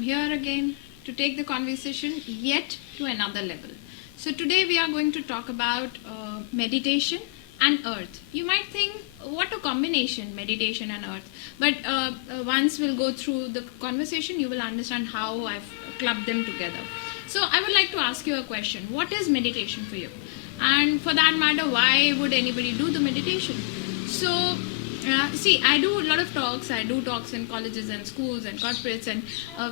I'm here again to take the conversation yet to another level. So today we are going to talk about meditation and earth. You might think, what a combination, meditation and earth. But once we'll go through the conversation, you will understand how I've clubbed them together. So I would like to ask you a question. What is meditation for you? And for that matter, why would anybody do the meditation? So see, I do a lot of talks. I do talks in colleges and schools and corporates, and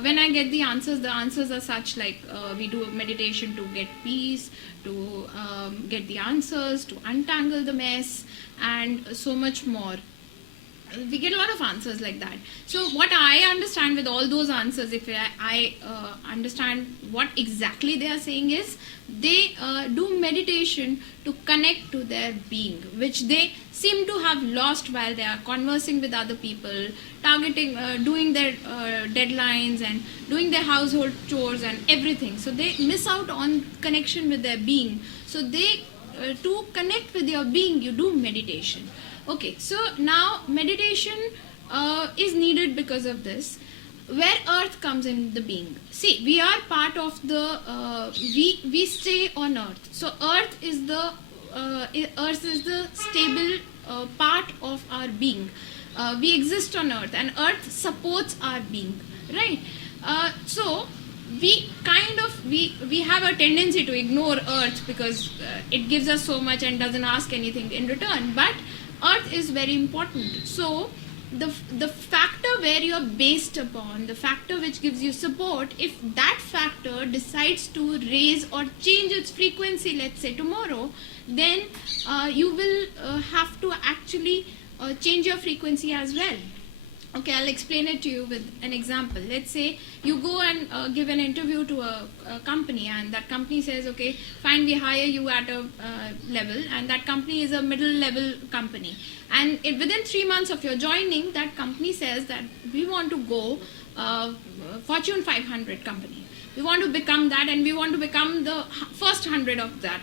when I get the answers are such like we do meditation to get peace, to get the answers, to untangle the mess, and so much more. We get a lot of answers like that. So what I understand with all those answers, if I understand what exactly they are saying, is they do meditation to connect to their being, which they seem to have lost while they are conversing with other people, targeting, doing their deadlines and doing their household chores and everything. So they miss out on connection with their being. So they to connect with your being, you do meditation. Okay, so now meditation is needed because of this. Where earth comes in the being. See, we are part of the, we stay on earth. So earth is the stable part of our being. We exist on earth and earth supports our being, right? So we have a tendency to ignore earth because it gives us so much and doesn't ask anything in return. But earth is very important. So the factor where you are based upon, the factor which gives you support, if that factor decides to raise or change its frequency, let's say tomorrow, then you will have to actually change your frequency as well. Okay, I'll explain it to you with an example. Let's say you go and give an interview to a company, and that company says, okay, fine, we hire you at a level, and that company is a middle level company. And within 3 months of your joining, that company says that we want to go Fortune 500 company. We want to become that, and we want to become the first 100 of that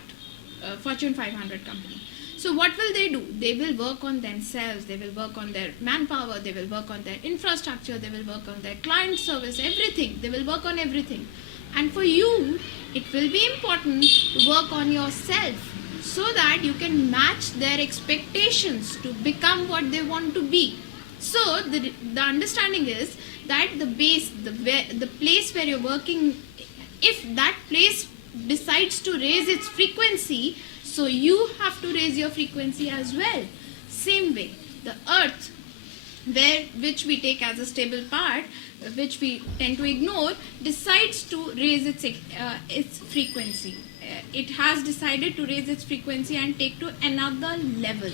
Fortune 500 company. So what will they do? They will work on themselves, they will work on their manpower, they will work on their infrastructure, they will work on their client service, everything. They will work on everything. And for you, it will be important to work on yourself so that you can match their expectations to become what they want to be. So the understanding is that the base, the place where you're working, if that place decides to raise its frequency, so you have to raise your frequency as well. Same way, the earth, which we take as a stable part, which we tend to ignore, decides to raise its frequency. It has decided to raise its frequency and take to another level.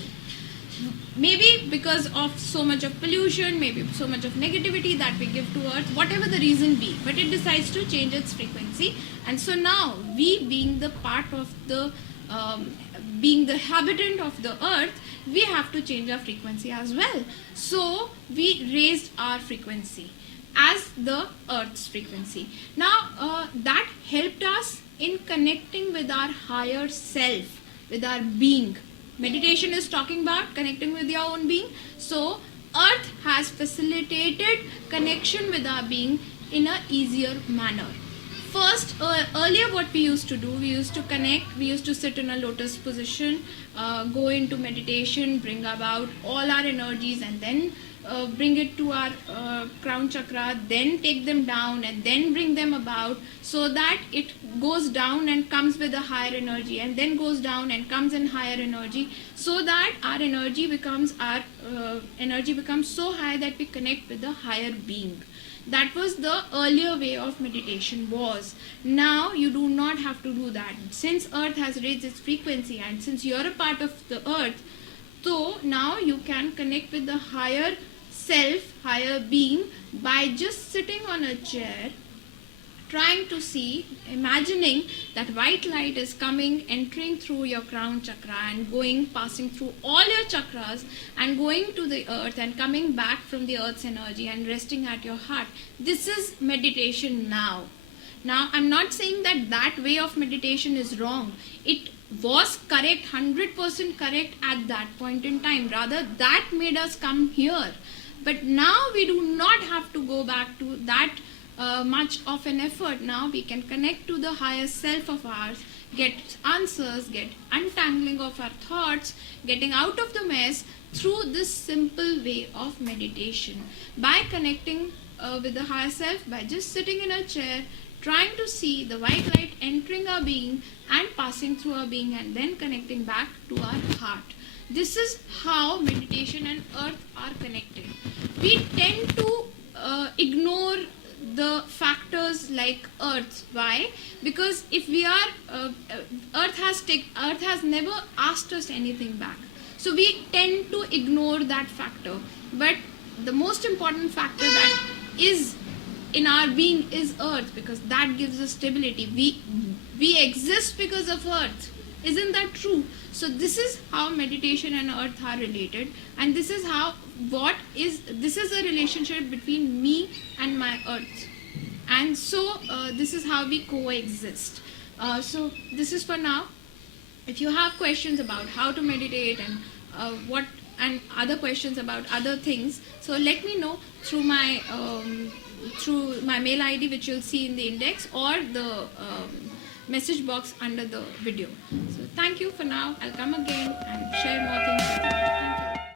Maybe because of so much of pollution, maybe so much of negativity that we give to earth, whatever the reason be, but it decides to change its frequency. And so now, we being the part of the being the habitant of the earth, we have to change our frequency as well. So we raised our frequency as the earth's frequency. Now that helped us in connecting with our higher self, with our being. Meditation is talking about connecting with your own being. So earth has facilitated connection with our being in an easier manner. First, earlier what we used to do, we used to connect, we used to sit in a lotus position, go into meditation, bring about all our energies, and then bring it to our crown chakra, then take them down and then bring them about, so that it goes down and comes with a higher energy, and then goes down and comes in higher energy, so that our energy becomes so high that we connect with the higher being. That was the earlier way of meditation was. Now you do not have to do that. Since earth has raised its frequency, and since you're a part of the earth, so now you can connect with the higher self, higher being, by just sitting on a chair, trying to see, imagining that white light is coming, entering through your crown chakra and going, passing through all your chakras and going to the earth and coming back from the earth's energy and resting at your heart. This is meditation now. Now, I'm not saying that that way of meditation is wrong. It was correct, 100% correct at that point in time. Rather, that made us come here. But now we do not have to go back to that much of an effort. Now we can connect to the higher self of ours, get answers, get untangling of our thoughts, getting out of the mess through this simple way of meditation. By connecting with the higher self, by just sitting in a chair, trying to see the white light entering our being and passing through our being, and then connecting back to our heart. This is how meditation and earth are connected. We tend to ignore the factors like earth. Why? Because if we are earth has never asked us anything back, so we tend to ignore that factor. But the most important factor that is in our being is earth, because that gives us stability. We exist because of earth. Isn't that true? So this is how meditation and earth are related, and this is a relationship between me and my earth. And so this is how we coexist. So this is for now. If you have questions about how to meditate and other questions about other things, so let me know through my mail ID, which you'll see in the index, or the message box under the video. So thank you for now. I'll come again and share more things with you.